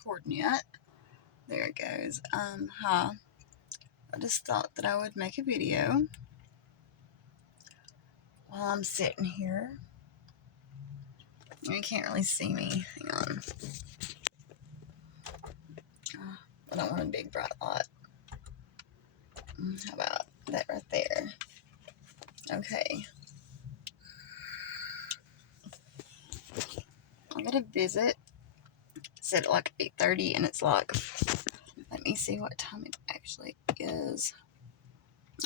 recording yet. There it goes. Hi. I just thought that I would make a video while I'm sitting here. You can't really see me. Hang on. I don't want a big bright light. How about that right there? Okay. I got a visit. It's at like 8:30 and it's like, let me see what time it actually is.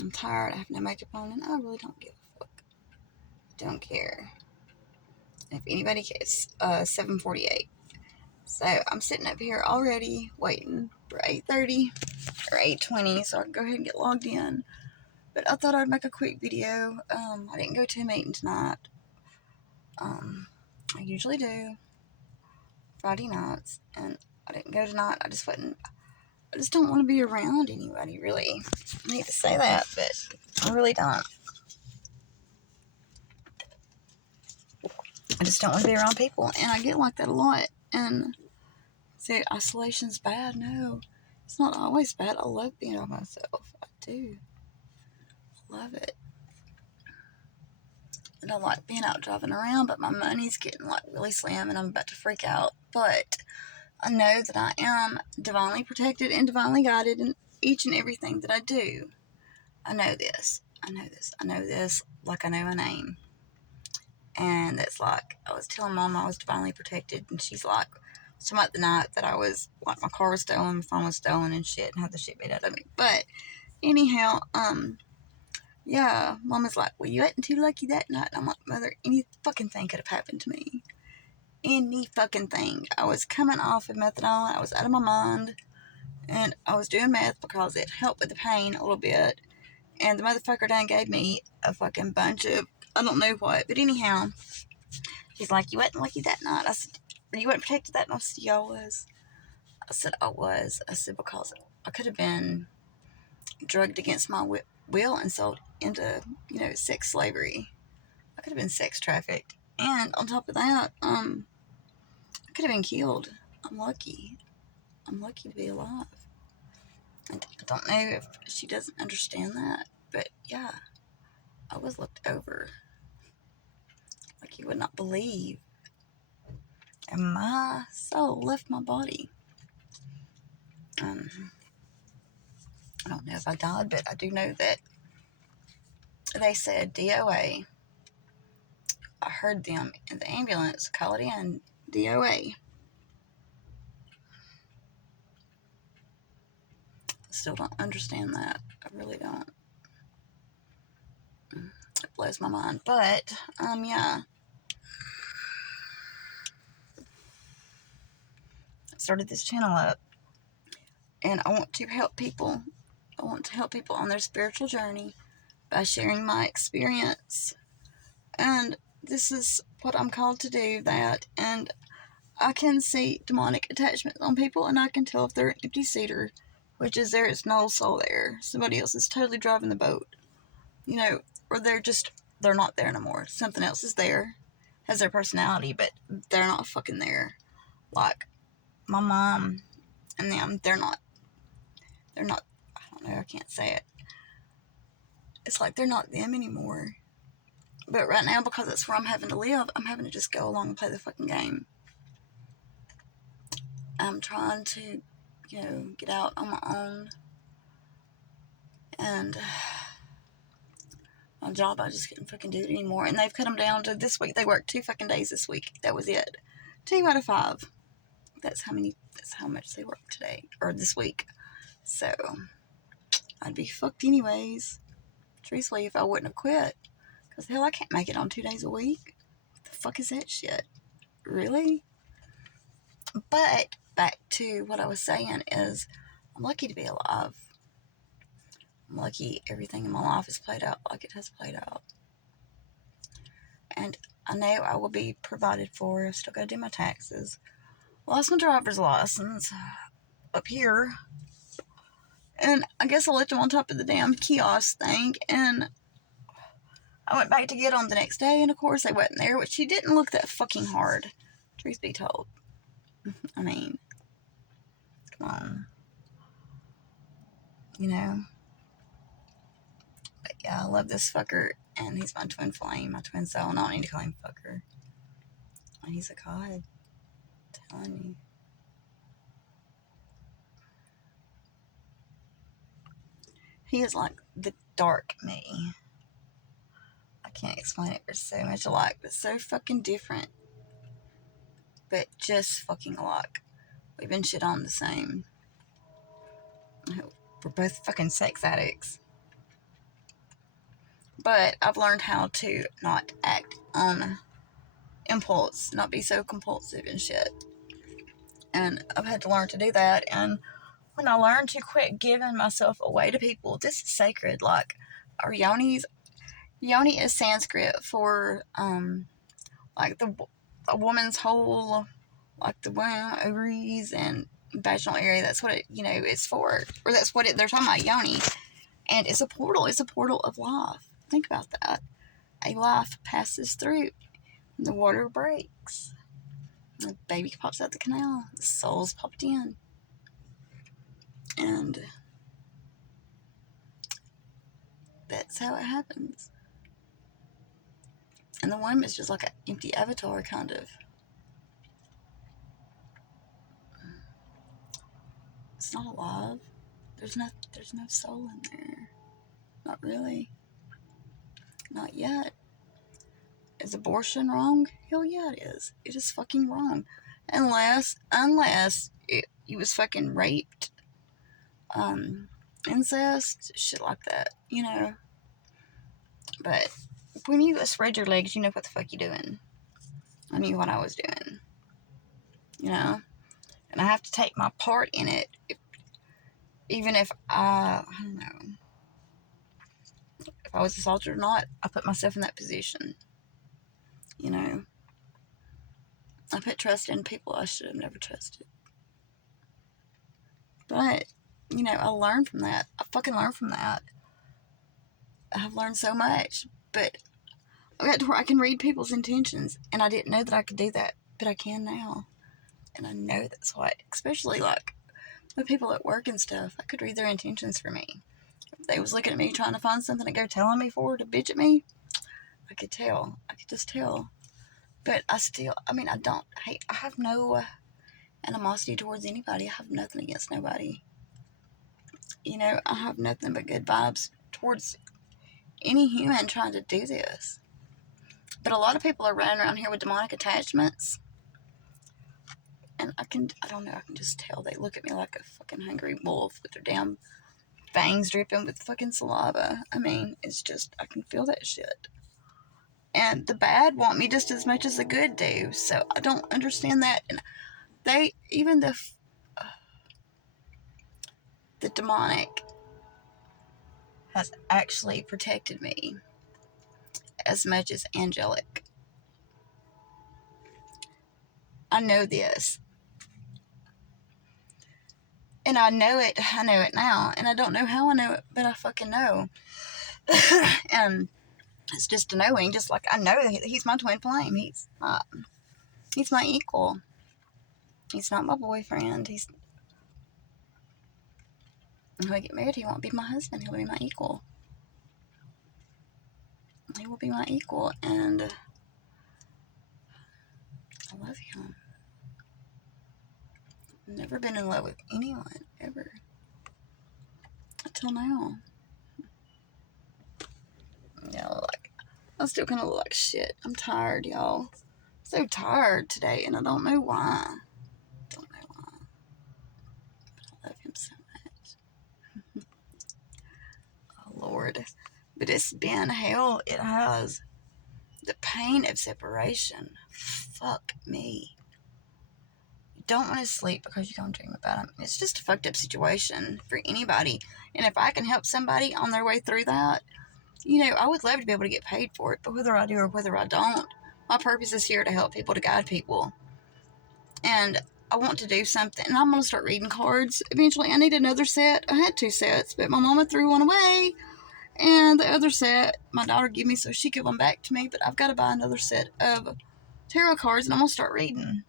I'm tired. I have no makeup on and I really don't give a fuck. Don't care. If anybody cares, 7:48. So I'm sitting up here already waiting for 8:30 or 8:20 so I can go ahead and get logged in. But I thought I'd make a quick video. I didn't go to a meeting tonight. I usually do Friday nights, and I didn't go tonight. I just don't want to be around anybody, really. I hate to say that, but I really don't. I just don't want to be around people, and I get like that a lot. And say isolation's bad. No, it's not always bad. I love being by myself. I do. I love it. And I like being out driving around, but my money's getting like really slim and I'm about to freak out. But I know that I am divinely protected and divinely guided in each and everything that I do. I know this. I know this like I know my name. And it's like, I was telling Mom I was divinely protected, and she's like, so about the night that I was, like, my car was stolen, my phone was stolen and shit, and had the shit beat out of me. But, anyhow, yeah, Mom was like, well, you wasn't too lucky that night. And I'm like, Mother, any fucking thing could have happened to me. Any fucking thing. I was coming off of methadone, I was out of my mind, and I was doing meth because it helped with the pain a little bit, and the motherfucker done gave me a fucking bunch of, I don't know what, but anyhow, she's like, you wasn't lucky that night. I said, you weren't protected that night? I said, yeah, I was. I said, I was. I said, because I could have been drugged against my will and sold into, sex slavery. I could have been sex trafficked. And on top of that, I could have been killed. I'm lucky. I'm lucky to be alive. And I don't know if she doesn't understand that, but yeah, I was looked over like you would not believe. And my soul left my body. I don't know if I died, but I do know that they said DOA. I heard them in the ambulance call it in DOA. Still don't understand that. I really don't. It blows my mind. But, yeah. I started this channel up, and I want to help people. I want to help people on their spiritual journey by sharing my experience. And this is what I'm called to do, that. And I can see demonic attachments on people, and I can tell if they're an empty seater, which is there is no soul there. Somebody else is totally driving the boat. Or they're not there no more. Something else is there, has their personality, but they're not fucking there. Like, my mom and them, they're not, I don't know, I can't say it. It's like they're not them anymore. But right now, because it's where I'm having to live, I'm having to just go along and play the fucking game. I'm trying to, get out on my own. And my job, I just couldn't fucking do it anymore. And they've cut them down to this week. They worked 2 fucking days this week. That was it. 2 out of 5. That's how much they worked today, or this week. So, I'd be fucked anyways. Truthfully, if I wouldn't have quit. Because hell, I can't make it on 2 days a week. What the fuck is that shit? Really? But, back to what I was saying is, I'm lucky to be alive. I'm lucky everything in my life is played out like it has played out. And I know I will be provided for. I've still got to do my taxes. Lost my driver's license up here. And I guess I left them on top of the damn kiosk thing. And I went back to get them the next day. And of course they wasn't there. Which she didn't look that fucking hard. Truth be told. I mean, you know. But yeah, I love this fucker, and he's my twin flame, my twin soul, and I don't need to call him fucker. And he's a god, I'm telling you. He is like the dark me. I can't explain it. We're so much alike, but so fucking different. But just fucking alike. We've been shit on the same. We're both fucking sex addicts. But I've learned how to not act on impulse, not be so compulsive and shit. And I've had to learn to do that. And when I learned to quit giving myself away to people, this is sacred. Like, our yonis, yoni is Sanskrit for, like, a woman's whole, like, the womb, ovaries, and vaginal area. That's what it, it's for. Or that's what they're talking about, yoni. And it's a portal. It's a portal of life. Think about that. A life passes through. The water breaks. The baby pops out the canal. The soul's popped in. And that's how it happens. And the womb is just like an empty avatar, kind of. It's not alive. There's no soul in there. Not really. Not yet. Is abortion wrong? Hell yeah, it is. It is fucking wrong. Unless you was fucking raped, incest, shit like that, But when you spread your legs, you know what the fuck you're doing. I knew what I was doing, And I have to take my part in it, even if I don't know, if I was assaulted or not, I put myself in that position, I put trust in people I should have never trusted. But, I learned from that. I fucking learned from that. I have learned so much, but I got to where I can read people's intentions, and I didn't know that I could do that, but I can now. And I know that's why, especially like with people at work and stuff, I could read their intentions for me. If they was looking at me trying to find something to go telling me for, to bitch at me, I could tell. I could just tell. But I have no animosity towards anybody. I have nothing against nobody. I have nothing but good vibes towards any human trying to do this. But a lot of people are running around here with demonic attachments. And I don't know, I can just tell. They look at me like a fucking hungry wolf with their damn fangs dripping with fucking saliva. I mean, it's just, I can feel that shit. And the bad want me just as much as the good do. So I don't understand that. And even the demonic has actually protected me as much as angelic. I know this. And I know it now. And I don't know how I know it, but I fucking know. And it's just a knowing, just like I know that he's my twin flame. He's my equal. He's not my boyfriend. When I get married, he won't be my husband. He'll be my equal. He will be my equal, and I love him. I've never been in love with anyone, ever. Until now. I still kind of look like shit. I'm tired, y'all. So tired today, and I don't know why. But I love him so much. Oh, Lord. But it's been hell. It has. The pain of separation. Fuck me. You don't want to sleep because you're going to dream about him. It's just a fucked up situation for anybody. And if I can help somebody on their way through that, I would love to be able to get paid for it. But whether I do or whether I don't, my purpose is here to help people, to guide people. And I want to do something. And I'm going to start reading cards. Eventually, I need another set. I had 2 sets, but my mama threw one away. And the other set, my daughter gave me so she could give them back to me. But I've got to buy another set of tarot cards, and I'm going to start reading.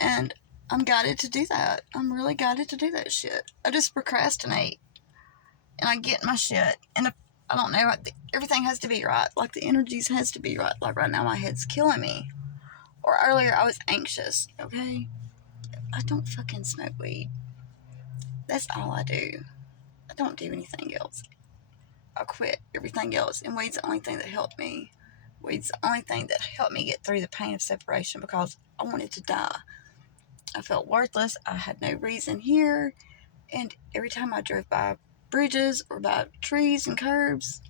And I'm guided to do that. I'm really guided to do that shit. I just procrastinate. And I get my shit. And if, I don't know, everything has to be right. Like, the energies has to be right. Like, right now my head's killing me. Or earlier I was anxious, okay? I don't fucking smoke weed. That's all I do. I don't do anything else. I quit everything else. And weed's the only thing that helped me. Weed's the only thing that helped me get through the pain of separation because I wanted to die. I felt worthless. I had no reason here. And every time I drove by bridges or by trees and curbs,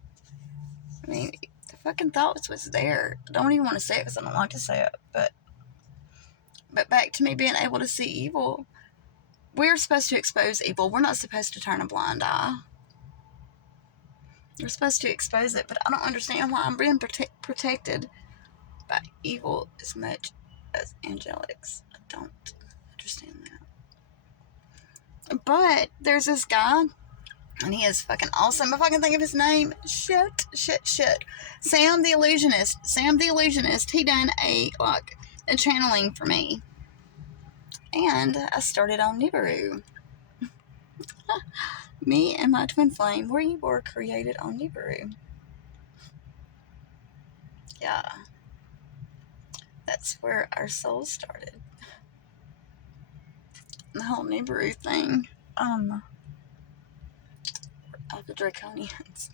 I mean, the fucking thoughts was there. I don't even want to say it because I don't like to say it. But back to me being able to see evil. We're supposed to expose evil. We're not supposed to turn a blind eye. We're supposed to expose it, but I don't understand why I'm being protected by evil as much as angelics. I don't understand that. But there's this guy, and he is fucking awesome. If I can think of his name, shit. Sam the Illusionist. He done a channeling for me, and I started on Nibiru. Me and my twin flame, we were created on Nibiru. Yeah, that's where our souls started. The whole Nibiru thing, of the Draconians.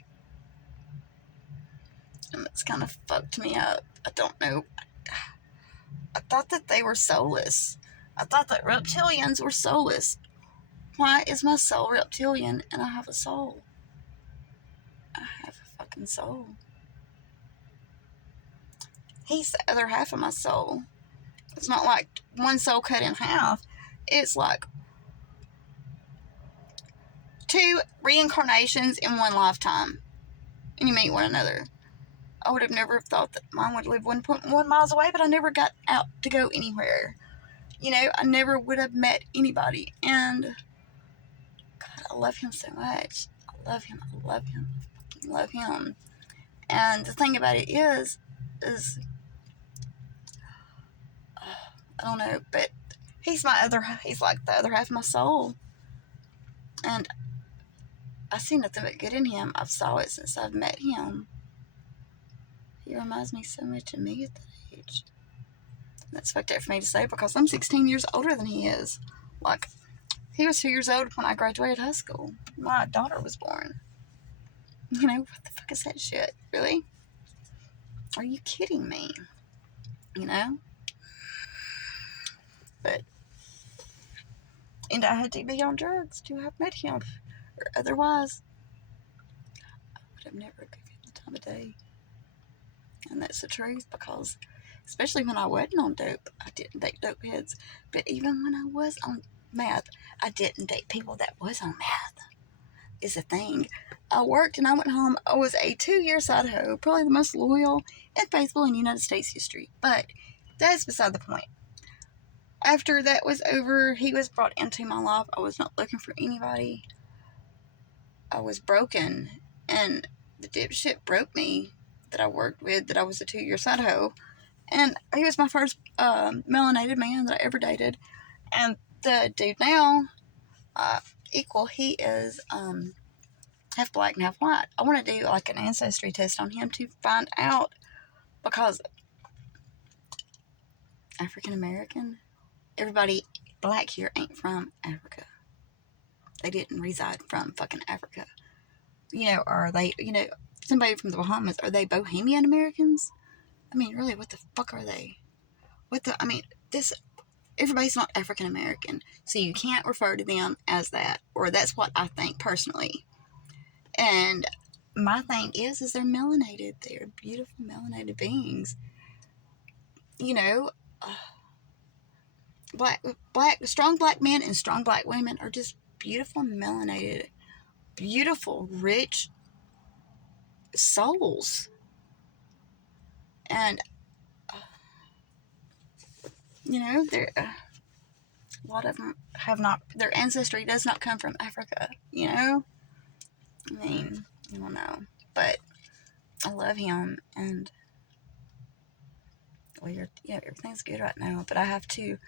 And it's kind of fucked me up. I don't know. I thought that they were soulless. I thought that reptilians were soulless. Why is my soul reptilian and I have a soul? I have a fucking soul. He's the other half of my soul. It's not like one soul cut in half. It's like 2 reincarnations in one lifetime. And you meet one another. I would have never thought that mine would live 1.1 miles away, but I never got out to go anywhere. You know, I never would have met anybody. And God, I love him so much. I love him. And the thing about it is I don't know, but he's like the other half of my soul. And I see nothing but good in him. I've saw it since I've met him. He reminds me so much of me at that age. That's fucked up for me to say because I'm 16 years older than he is. Like, he was 2 years old when I graduated high school. My daughter was born. You know, what the fuck is that shit? Really? Are you kidding me? You know? But, and I had to be on drugs to have met him. Or otherwise, I would have never given him the time of day. And that's the truth because, especially when I wasn't on dope, I didn't date dope heads. But even when I was on meth, I didn't date people that was on meth. Is a thing. I worked and I went home. I was a 2-year side hoe, probably the most loyal and faithful in United States history. But that's beside the point. After that was over, he was brought into my life. I was not looking for anybody. I was broken, and the dipshit broke me that I worked with, that I was a 2-year side hoe. And he was my first melanated man that I ever dated. And the dude now, equal, he is half black and half white. I want to do like an ancestry test on him to find out, because African American, everybody black here ain't from Africa. They didn't reside from fucking Africa. You know, are they, you know, somebody from the Bahamas, are they Bohemian Americans? I mean, really, what the fuck are they? Everybody's not African American, so you can't refer to them as that, or that's what I think personally. And my thing is they're melanated. They're beautiful melanated beings. You know, strong black men and strong black women are just beautiful melanated, beautiful, rich souls. And, you know, a lot of them have not, their ancestry does not come from Africa, you know? I mean, I don't know. But I love him, and everything's good right now, but I have to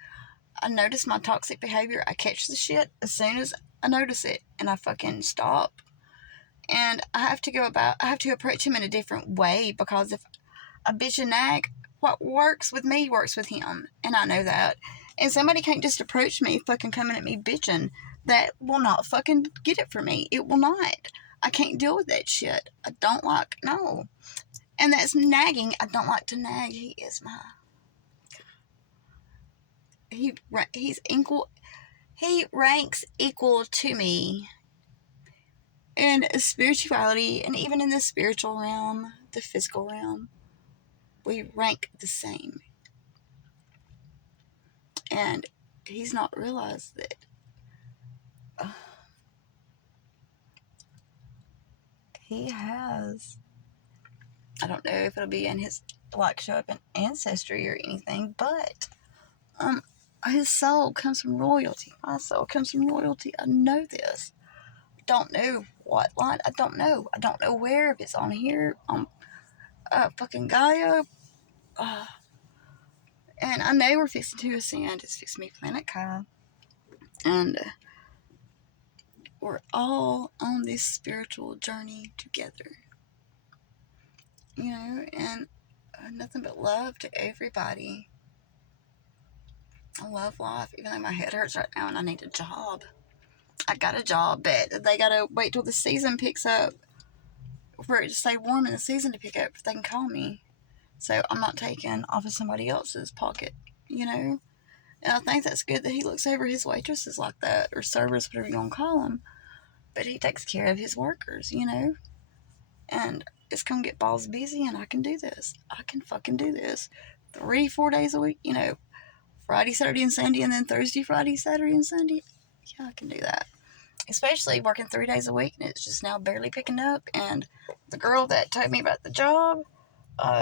I notice my toxic behavior. I catch the shit as soon as I notice it, and I fucking stop. And I have to approach him in a different way, because if I bitch and nag, what works with me works with him, and I know that. And somebody can't just approach me fucking coming at me bitching. That will not fucking get it for me. It will not. I can't deal with that shit. I don't like, no. And that's nagging. I don't like to nag. He's equal. He ranks equal to me in spirituality, and even in the spiritual realm, the physical realm. We rank the same. And he's not realized that he has, I don't know if it'll be in his, like, show up in ancestry or anything, but his soul comes from royalty. My soul comes from royalty. I know this. Don't know what line. I don't know. I don't know where. If it's on here, on fucking Gaia. And I know we're fixing to ascend. It's fixing to be planet Kai. And we're all on this spiritual journey together. You know, and nothing but love to everybody. I love life, even though my head hurts right now and I need a job. I got a job, but they gotta wait till the season picks up for it to stay warm in the season to pick up if they can call me. So I'm not taking off of somebody else's pocket, you know? And I think that's good that he looks over his waitresses like that, or servers, whatever you want to call them. But he takes care of his workers, you know? And it's gonna get balls busy, and I can do this. I can fucking do this. 3-4 days a week, you know? Friday, Saturday, and Sunday, and then Thursday, Friday, Saturday, and Sunday. Yeah, I can do that. Especially working 3 days a week, and it's just now barely picking up. And the girl that told me about the job,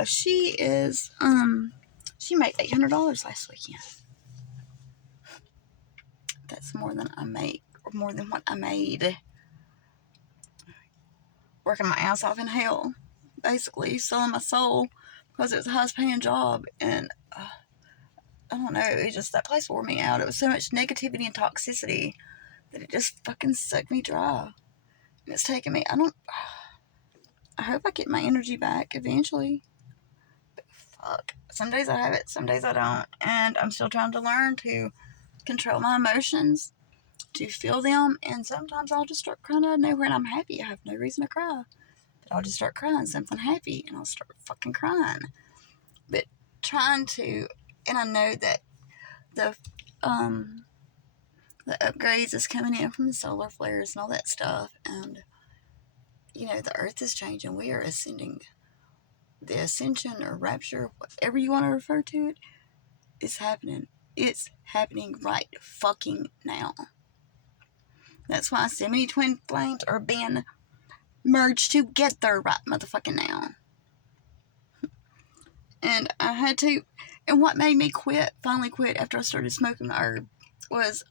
she made $800 last weekend. That's more than I make, or more than what I made working my ass off in hell, basically selling my soul, because it was the highest paying job. And I don't know, it just, that place wore me out. It was so much negativity and toxicity that it just fucking sucked me dry. And it's taken me, I hope I get my energy back eventually. But fuck, some days I have it, some days I don't. And I'm still trying to learn to control my emotions, to feel them. And sometimes I'll just start crying out of nowhere, and I'm happy. I have no reason to cry. But I'll just start crying something happy, and I'll start fucking crying. But trying to, and I know that the upgrades is coming in from the solar flares and all that stuff, and you know, the earth is changing. We are ascending. The ascension or rapture, whatever you want to refer to it, is happening. It's happening right fucking now. That's why so many twin flames are being merged together right motherfucking now. And I had to, and what made me finally quit after I started smoking the herb, was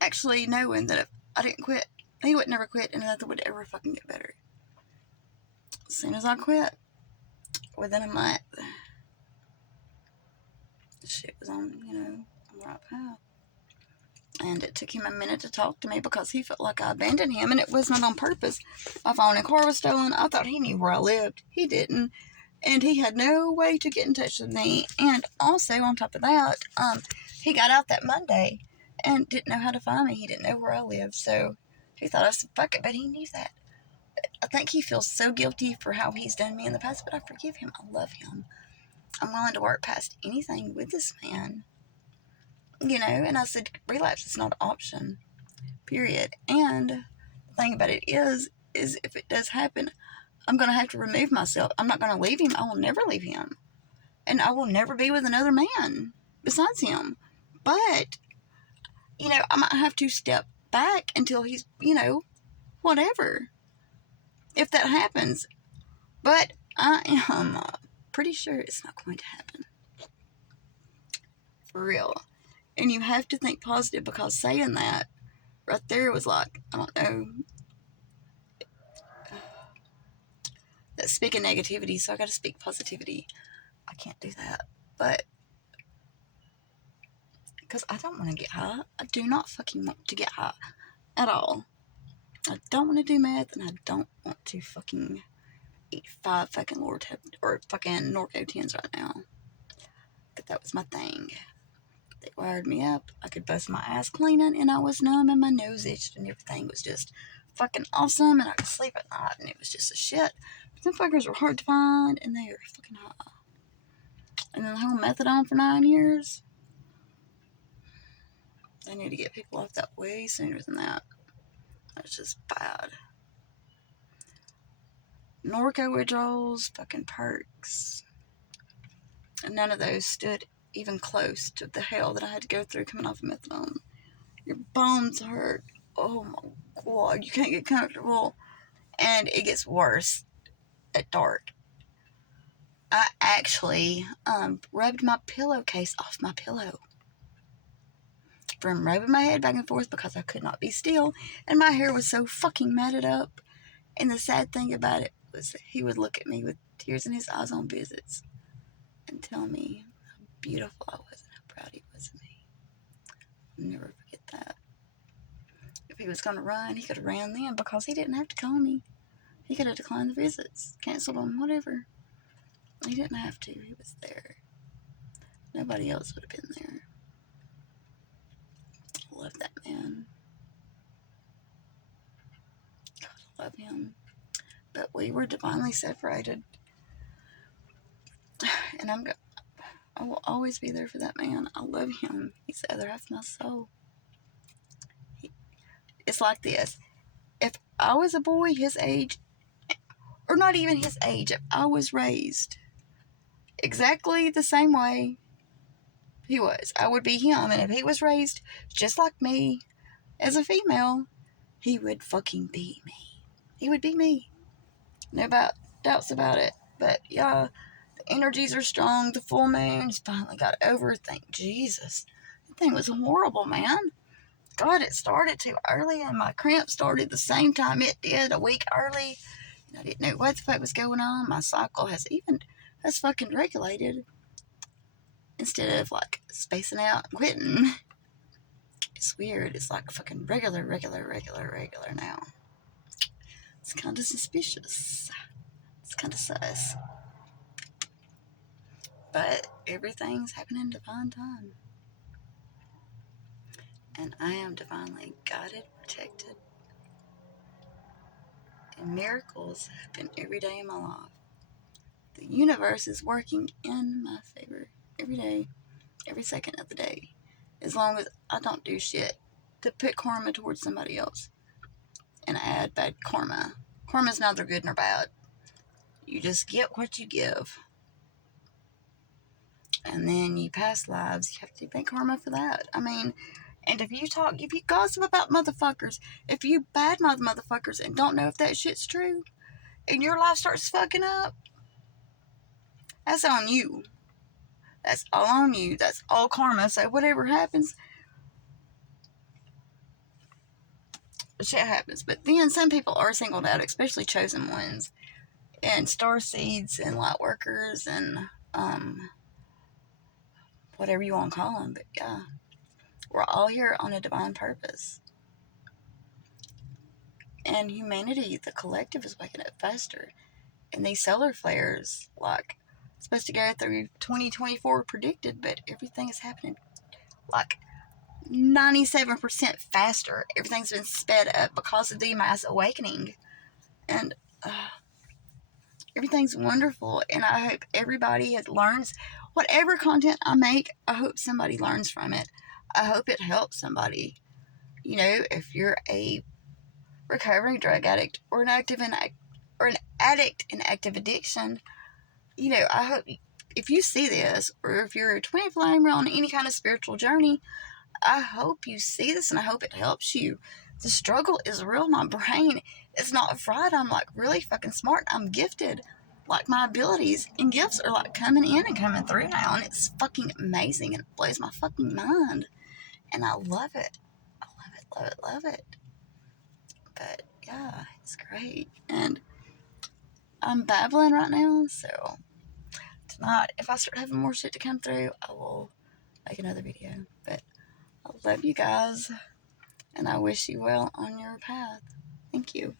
actually knowing that if I didn't quit, he would never quit, and nothing would ever fucking get better. As soon as I quit, within a month, the shit was on, you know, on the right path. And it took him a minute to talk to me, because he felt like I abandoned him, and it was not on purpose. My phone and car was stolen. I thought he knew where I lived. He didn't. And he had no way to get in touch with me. And also, on top of that, he got out that Monday and didn't know how to find me. He didn't know where I lived. So he thought I said, fuck it, but he knew that. I think he feels so guilty for how he's done me in the past, but I forgive him. I love him. I'm willing to work past anything with this man. You know, and I said, relapse is not an option. Period. And the thing about it is if it does happen, I'm going to have to remove myself. I'm not going to leave him. I will never leave him. And I will never be with another man besides him. But, you know, I might have to step back until he's, you know, whatever. If that happens. But I am pretty sure it's not going to happen. For real. And you have to think positive, because saying that right there was like, I don't know, that's speaking negativity, so I got to speak positivity. I can't do that. But because I don't want to get high. I do not fucking want to get high at all. I don't want to do meth, and I don't want to fucking eat 5 fucking fucking Norco-10s right now. But that was my thing. They wired me up. I could bust my ass cleaning, and I was numb, and my nose itched, and everything was just fucking awesome, and I could sleep at night, and it was just a shit. But them fuckers were hard to find, and they were fucking high. And then the whole methadone for 9 years. They need to get people off that way sooner than that. That's just bad. Norco withdrawals, fucking perks. And none of those stood even close to the hell that I had to go through coming off of methadone. Your bones hurt. Oh my god, you can't get comfortable. And it gets worse at dark. I actually rubbed my pillowcase off my pillow from rubbing my head back and forth because I could not be still, and my hair was so fucking matted up. And the sad thing about it was that he would look at me with tears in his eyes on visits and tell me how beautiful I was and how proud he was of me. I'll never forget that. If he was going to run, he could have ran then because he didn't have to call me. He could have declined the visits, canceled them, whatever. He didn't have to. He was there. Nobody else would have been there. I love that man. God, I love him. But we were divinely separated. And I will always be there for that man. I love him. He's the other half of my soul. It's like this. If I was a boy his age, or not even his age, if I was raised exactly the same way he was, I would be him. And if he was raised just like me as a female, he would fucking be me. He would be me. No doubts about it. But yeah, the energies are strong. The full moon's finally got over. Thank Jesus. That thing was horrible, man. God, it started too early, and my cramp started the same time it did, a week early. And I didn't know what the fuck was going on. My cycle has fucking regulated. Instead of like spacing out and quitting. It's weird. It's like fucking regular now. It's kind of suspicious. It's kind of sus. But everything's happening in divine time. And I am divinely guided, protected. And miracles happen every day in my life. The universe is working in my favor every day, every second of the day. As long as I don't do shit to put karma towards somebody else and add bad karma. Karma's neither good nor bad. You just get what you give. And then you pass lives. You have to make karma for that. I mean, and if you gossip about motherfuckers, if you badmouth motherfuckers and don't know if that shit's true, and your life starts fucking up, that's on you. That's all on you. That's all karma. So whatever happens, shit happens. But then some people are singled out, especially chosen ones, and star seeds and light workers and whatever you want to call them. But yeah, we're all here on a divine purpose. And humanity, the collective, is waking up faster. And these solar flares, like, supposed to go through 2024 predicted, but everything is happening like 97% faster. Everything's been sped up because of the mass awakening. And everything's wonderful. And I hope everybody learns. Whatever content I make, I hope somebody learns from it. I hope it helps somebody. You know, if you're a recovering drug addict or an addict in active addiction, you know, I hope if you see this, or if you're a twin flame or on any kind of spiritual journey, I hope you see this and I hope it helps you. The struggle is real. My brain is not fried. I'm like really fucking smart. I'm gifted. Like my abilities and gifts are like coming in and coming through now, and it's fucking amazing and it blows my fucking mind. And I love it. I love it, love it, love it. But yeah, it's great. And I'm babbling right now, so tonight, if I start having more shit to come through, I will make another video. But I love you guys, and I wish you well on your path. Thank you.